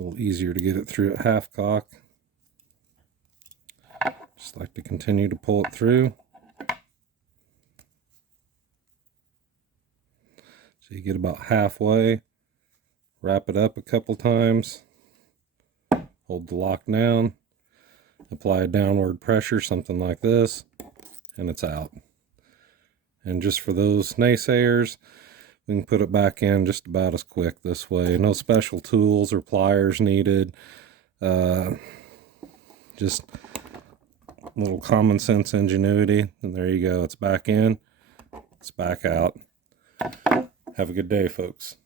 little easier to get it through at half cock. Just like to continue to pull it through. So you get about halfway, wrap it up a couple times, hold the lock down, apply a downward pressure, something like this, and it's out. And just for those naysayers, we can put it back in just about as quick this way. No special tools or pliers needed. Just a little common sense ingenuity. And there you go. It's back in. It's back out. Have a good day, folks.